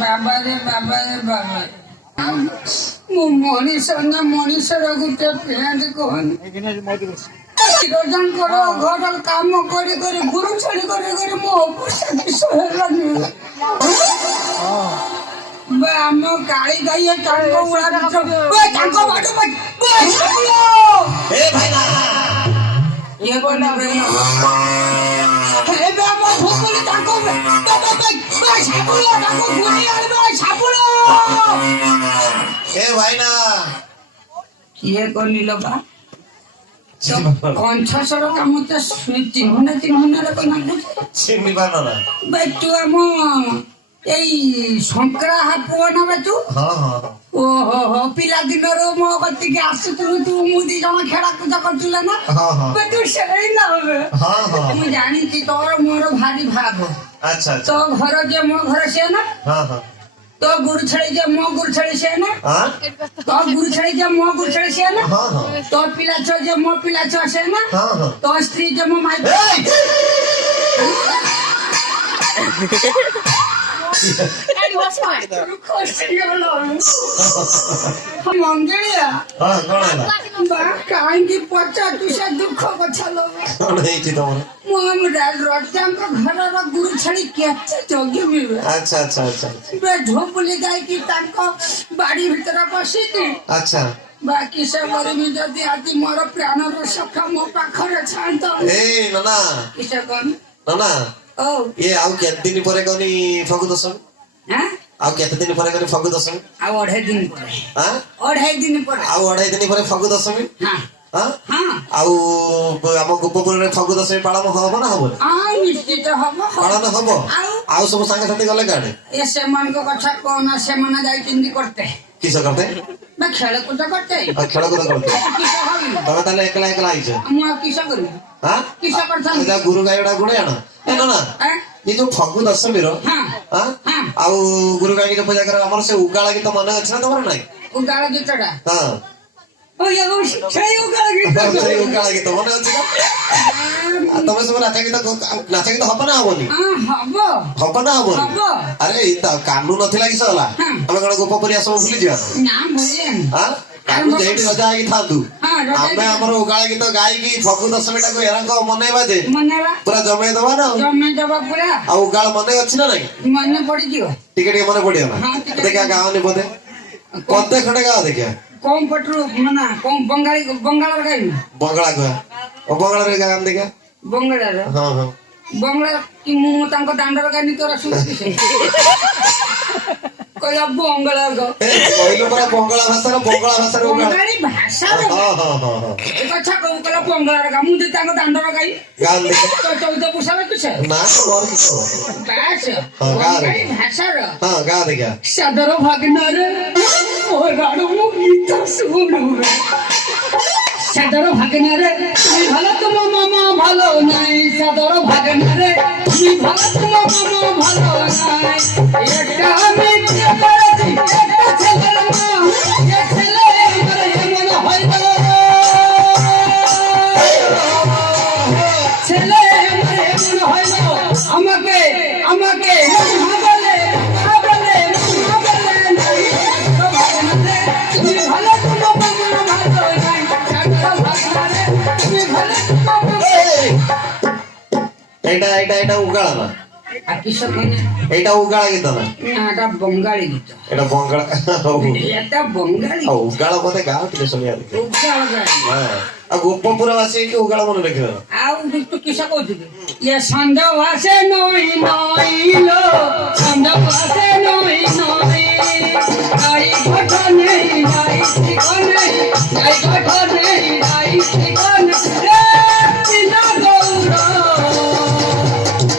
बाबा रे बाबा रे बाबा मु मनीष ना मनीष गुटे पेंट कहन रोजन घर काम करे गुरु छड़ी करे मो आम काली गाई टांग उड़ा ये बोला किए करनी लगा कंठस्वर काम तो 3 घंटा तू आम शंकरा पुआ ना तू ओहो पिला दिन मो कति आसुलु तू मुदी जमा खेला कूदा करतुला ना तू से ना मु जानी तोर मोर भारी भाग अच्छा तो घर जे मो घर से ना तो गुरु छड़ी जे मो गुरु छड़ी से ना तो गुरु छड़ी जे मो गुरु छड़ी से ना तो पिला छो जे मो पिला छो से ना तो स्त्री जे मो माई मंगलिया कहीं पचा तुषा दुख कथा घर गुरु छड़ी केचे जगे मिले अच्छा अच्छा अच्छा झोपली जाए बाड़ी भीतर पशी अच्छा बाकी सब जदि आज मोर प्राण सखा मो पाखरे छांत नाना किसे कौन नाना ओ ये आउ केते दिन परे कोनी फगु दशमी हां आउ केते दिन परे कोनी फगु दशमी आउ 2.5 दिन परे हां 2.5 दिन परे आउ 2.5 दिन परे फगु दशमी हां हां हां आउ हम गोपपुर रे फगु दशमी पालन होबो ना होबो हां निश्चित होबो पालन होबो आउ सब संगे साथी गले गाडे ए से मन को कथा कोना से मन जाई चिंदी करते किस करते मैं खेल कूद करते खेल कूद करते किस हबी तब ताले एकला एकला आइछ मु किस करू हां किस करथन एदा गुरु गायडा गुणे आना ए ना ये जो फगु दशमी रो हां हां आउ गुरु गाय के पूजा कर हमर से उगाला की तो मन अछि ना तमर नै उगाला गीतडा हां ओ ये छई उगाला गीत छई उगाला की तो मन अछि ना तमे सब नाचा की तो हबो ना हबोनी हां हबो ना हबो हबो अरे इता कानून नथिला कि सला हम गण गोपपुरिया सब भूली जिया ना भूलियन हां कानून जेठी रजा की थादु हमें हमर उगाला की तो गाय की फगु दशमी टा को एरंग मनेबा जे मनेबा पूरा जमे दबा ना जमे दबा पूरा आ उगाल मने अछि ना नहीं मने पड़ी दियो टिके टिके मने पड़ियो ना देखा गांव ने बोदे कोते खडे गांव देखा कौन पटरू मना कौन बंगाली बंगाल रे बंगला को ओ बंगला रे गांव देखा बंगला रे हां हां बंगला की मु तांको दांडर गानी तोरा सुनती कोया बंगला गो कहलो पूरा बंगला भाषा रो बंगाली भाषा रो हां हां हां एक अच्छा कहू कला बंगला रे मु दे तांको दांडर गाई गाल देखा तो 14 पुसावे कुछ ना मोर की बास बंगाली भाषा रो हां गा देखा सदर भागना रे ओ राणो मु गीत सुनु सदर भागना रे তুমি ভালো তোমার মামা ভালো নাই সদর ভাগনা রে তুমি ভালো তোমার মামা ভালো নাই এটা আমি কি করেছি একটা ছেলের মা এ ছেলে আমার এমন হয় না ছেলে আমার এমন হয় না আমাকে আমাকে মা বলে মা বলে মা বলে নাই তো ভাগনা রে তুমি ভালো তোমার মামা ভালো নাই সদর ভাগনা রে তুমি ভালো তোমার এটা উগালা না আর কিসব মানে এটা উগালা গীত না এটা বঙ্গালী গীত এটা বঙ্গলা এটা বঙ্গালী উগালা বলে গাও ଟିକେ শুনিয়া দেখি উগালা হ্যাঁ আর গোপপুর বাসী কি উগালা মনে রাখিব ଆଉ ତୁ କିସ କହୁଛୁ ଇଏ ସନ୍ଦ ଭାସେ ନଈ ନଈଲୋ ସନ୍ଦ ଭାସେ ନଈ ନଈ ନାଇ ଘଟ ନେଇ ନାଇ ଠିକ ନେଇ ନାଇ ଘଟ ନେଇ ନାଇ ଠିକ ନେଇ ରେ ପିଲା ଗୌର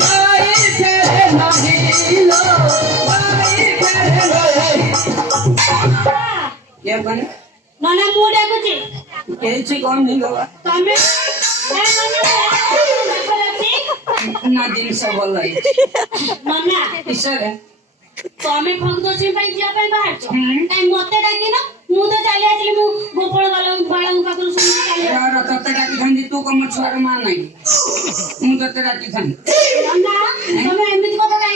ନାଇ ଫେରେ ନହିଲୋ ନାଇ ଫେରେ ନହି ये बने नाना मुंह डाकुची कैसे कौन नहीं होगा तमे ना दिन से बोल रही नाना किसर है तमे फग दोची पई जिया पई बाहर छ काई मते डाकी ना मु तो चली आइली मु गोपाल वाला पाखरु सुन चली यार तते डाकी थंदी तू को मछुआर मान नहीं मु तते डाकी थंदी नाना तमे एमिति कथा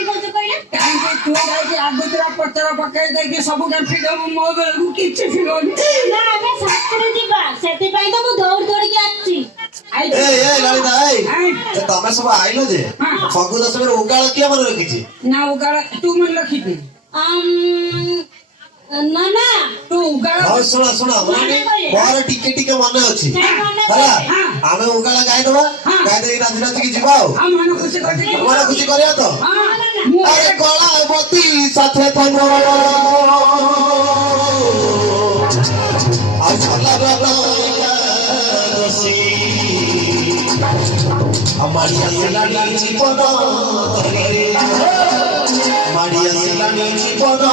ଆଗୁତୁରା ପତ୍ର ପକେଇ ଦେଇକି ସବୁ ଫିଡ ମୋ ବେଳକୁ କିଛି ଫିଡନି। ନା ଆମେ ଶାଶୁରେ ଯିବା ସେଥିପାଇଁ ତ ମୁଁ ଦୌଡ଼ି ଦୌଡ଼ିକି ଆସିଛି। ଲଳିତା ତମେ ସବୁ ଆଇଲ ଯେ ଫଗୁ ଦଶମୀରେ ଉଗାଳ କିଏ ମନେ ରଖିଛି? ନା ଉଗାଳ ତୁ ମନେ ରଖିଛୁ? ନା ନା ତୁ ଉଗାଳ ଶୁଣ ଶୁଣ ମୋର ଟିକେ ଟିକେ ମନେ ଅଛି ହେଲା। ଆମେ ଉଗାଳ ଗାଇଦବା, ଗାଇଦେଇକି ନାଚି ନାଚିକି ଯିବା ଆଉ ମନ ଖୁସି କରିଛି। ମନ ଖୁସି କରିବା ତ। ଆରେ କଳାବତୀ ସାଥେ ତମ ଆଉ ମାଡ଼ି ଆସିଲାଣି ଜୀବନ ମାଡ଼ି ଆସିଲାଣି ଜୀବନ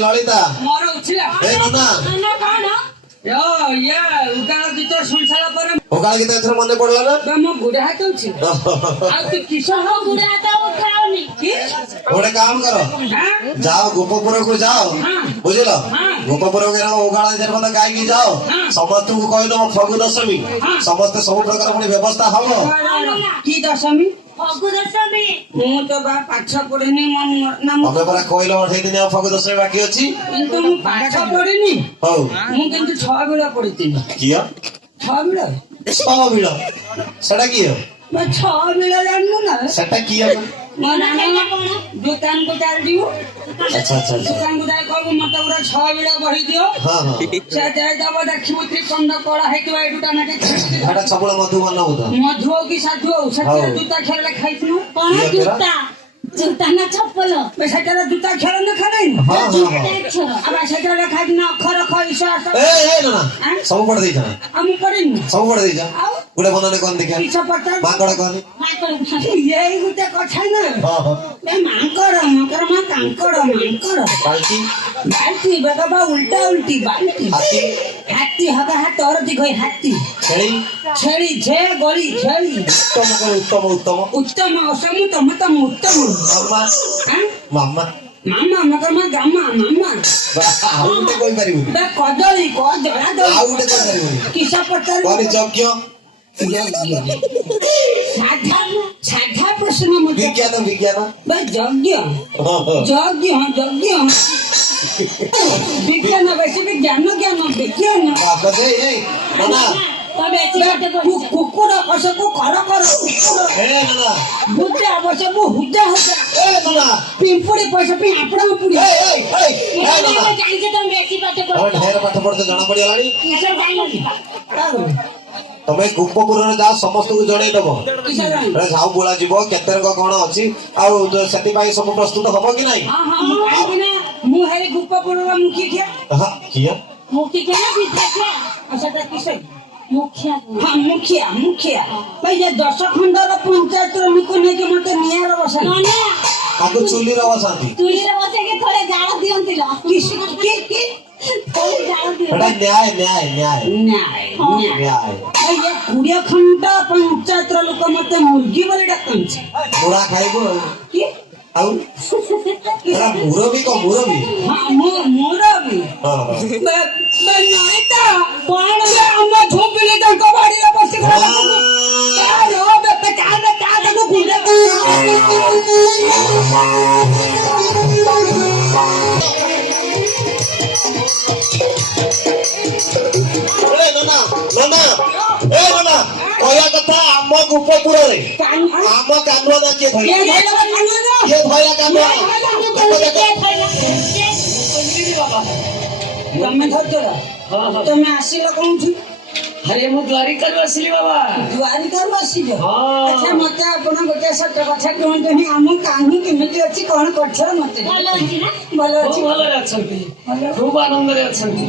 ললিতা ମୋର ଉଠିଲା ନନା ଉଗାଳ ଗୀତ ଶୁଣି ସାରିଲା ପରେ ଉଗାଳ ଗୀତ ଏଥର ମନେ ପଡିଲା ନା? ମୋ ବୁଢା ହାତ ଅଛି। ଆଉ ତୁ କିଶୋର ବୁଢା ହାତ ଉଠାଉନି। ଗୋଟେ କାମ କର, ଯାଅ ଗୋପପୁରକୁ ଯାଅ, ବୁଝିଲ? ଗୋପପୁରକୁ ଉଗାଳ ପର୍ଯ୍ୟନ୍ତ ଗାଇକି ଯାଅ, ସମସ୍ତଙ୍କୁ କହିଦବ ଫଗୁ ଦଶମୀ, ସମସ୍ତେ ସବୁ ପ୍ରକାର ପୁଣି ବ୍ୟବସ୍ଥା ହବ। କି ଦଶମୀ? ଫଗୁ ଦଶମୀ। ମୁଁ ତ ବା ପାଠ ପଢିନି। ତମେ ପରା କହିଲ 28 ଦିନ ଫଗୁ ଦଶମୀ ବାକି ଅଛି। କିନ୍ତୁ ମୁଁ ପାଠ ପଢିନି। ହଉ ମୁଁ କିନ୍ତୁ 6 ବିଳ ପଢିଥିଲି। କିଏ? 6 ବିଳ? 6 ବିଳ ସେଟା କିଏ? 6 ବିଳ ଜାଣିନୁ ନା? ସେଟା କିଏ? ମୋ ନାମ ଦୋକାନକୁ ଚାଲିଯିବୁ। ଆଚ୍ଛା ଆଚ୍ଛା ଦୋକାନକୁ ଯାଇ କହିବୁ ମତେ ଗୋଟେ 6 ବିଳ ବହି ଦିଅ। ସେ ଦେଇଦବ, ଦେଖିବୁ ତ୍ରିକଣ୍ଡ କଳା ହେଇଥିବ ଏଇଟା ନାକି ହେଟା ସବୁବେଳେ ମଧୁବନ ହଉଥ। ମଧୁ ହଉ କି ସାଧୁ ହଉ, ସେଥିରେ ଜୁତା ଖେଳିଲେ ଖାଇଥିଲୁ। କଣ ଜୁତା? ଜୁତା ନା ଚପଲ? ସେଠାରେ ଜୁତା ଖେଳ ନା ଖାଇ ସେଠାରେ ଖାଇକିନା ଅକ୍ଷର ଖଇସ ସବୁ ପଢି ଦେଇଛ? ଆଉ ମୁଁ କରିନି। ସବୁ ପଢି ଦେଇଛ? ଆଉ ଗୋଟେ ବନାନେ କଣ ଦେଖିଆ? କିସ ପଚାର ମାଙ୍କଡ କହନି। ଏଇ ଗୋଟେ କଥା ନା ମାଙ୍କଡ ମକର ମା କାଙ୍କଡ ମାଙ୍କଡ ବାଲ୍ଟି ବାଲ୍ଟି ବେଗ ବା ଉଲ୍ଟା ଉଲ୍ଟି ବାଲ୍ଟି ହାତୀ ହାତୀ ହବା ହାତ ଅରତି କହି ହାତୀ ଛେଳି ଛେଳି ଝେ ଗଳି ଛେଳି ଉତ୍ତମ ଉତ୍ତମ ଉତ୍ତମ ଉତ୍ତମ ଅସମ ତମ ତମ ଉତ୍ତମ ମାମା ମାମା ମାମା ମକର ମା ଗାମା ମାମା ଆଉ ଗୋଟେ କହିପାରିବୁନି। କଦଳୀ କଦଳା ଆଉ ଗୋଟେ କହିପାରିବୁନି। କିସ ପଚାର ଯଜ୍ଞ ସାଧା ସାଧା ପ୍ରଶ୍ନ ମତେ ବିଜ୍ଞାନ ବିଜ୍ଞାନ ଯଜ୍ଞ ଯଜ୍ଞ ଯଜ୍ଞ ବିଜ୍ଞାନ ବେଶୀ ଜ୍ଞାନ ଜ୍ଞାନ ବିଜ୍ଞାନ କୁକୁର କଷକୁ କର କର ହୁଦା ବସକୁ ହୁଦା ହୁଦା ପିମ୍ପୁଡି ପଇସା ପାଇଁ ଆପଣ ଜାଣିଛ ତମେ ବେଶୀ ପାଠ ପାଠ ପଢୁଛ ଜଣା ପଡିଗଲାଣି। ପଢ। ତମେ ଗୋପପୁରରେ ଯାଅ, ସମସ୍ତଙ୍କୁ ଜଣେଇଦବ ଝାଉ ବୋଳା ଯିବ, କେତେ ରଙ୍ଗ କଣ ଅଛି, ଆଉ ସେଥିପାଇଁ ସବୁ ପ୍ରସ୍ତୁତ ହବ କି ନାଇଁ? ମୁଁ ହେଇ ଗୋପପୁରର ମୁଖିଆ କିଏ? ମୁଖିଆ ନା ବିଧାଖିଆ? ସେଟା କିସ? ମୁଖିଆ। ହଁ ମୁଖିଆ ମୁଖିଆ ଭାଇ 10 ଖଣ୍ଡର ପଞ୍ଚାୟତର ଲୋକ ନେଇକି ମତେ ନିଆଁର ବସା ତାକୁ ଚୁଲିରେ ବସାନ୍ତି। ଚୁଲିରେ ବସେଇକି ଥରେ ଜାଳ ଦିଅନ୍ତି ଏଟା ନ୍ୟାୟ ନ୍ୟାୟ ନ୍ୟାୟ ନ୍ୟାୟ 20 ଖଣ୍ଡ ପଞ୍ଚାୟତର ଲୋକ ମତେ ମୁର୍ଗୀ ବୋଲି ଡାକନ୍ତି। ବୁଢା ଖାଇବୁ କିଏ? ଆଉ ମୁରବି କଣ ମୁରବି? ହଁ ମୁରବି କଣ ଆମ ଝୋପିଲି ତାଙ୍କ ବାଡିରେ ବସି ଏ ନନା ନନା ଏ ନନା କହିବା କଥା ଆମ ଗୋପପୁରରେ ଆମ କାନୁଆ ନା କିଏ ଧଇଲା କିଏ ଧଇଲା କାନୁଆ ତମେ ଧରିଛ ତମେ ଆସିଲ କୋଉଠି? ଆରେ ମୁଁ ଦ୍ୱାରିକାରୁ ଆସିଲି ବାବା। ଦ୍ୱାରିକାରୁ ଆସିଛ? ହଁ। ଆଚ୍ଛା ମତେ ଆପଣ ଗୋଟେ ସତ କଥା କୁହନ୍ତୁନି, ଆମ କାହ୍ନୁ କେମିତି ଅଛି କଣ କରିଛ ମତେ? ଭଲ ଅଛି ନା? ଭଲ ଅଛି। ଭଲରେ ଅଛନ୍ତି, ଖୁବ ଆନନ୍ଦରେ ଅଛନ୍ତି।